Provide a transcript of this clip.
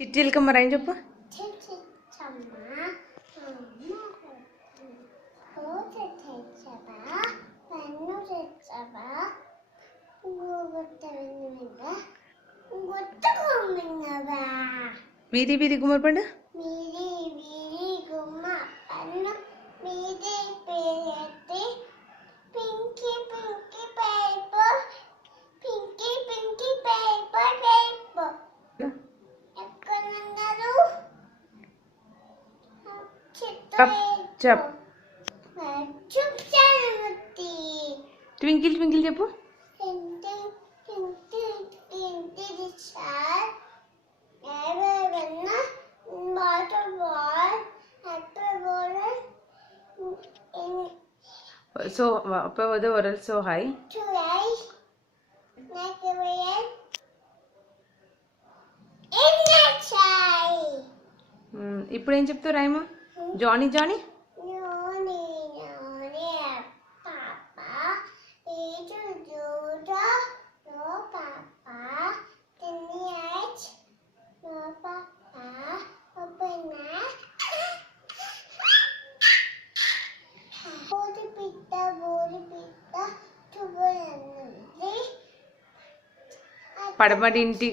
చిట్టిలకమ్మ రాయి చెప్పు. వీధి వీధి గుమ్మడిపండు. చెప్ ట్వింకిల్ ట్వింకిల్ చెప్పు. So up over the world so high. ఇప్పుడు ఏం చెప్తావు రాయమా? జానీ జానీ పడమటి ఇంటి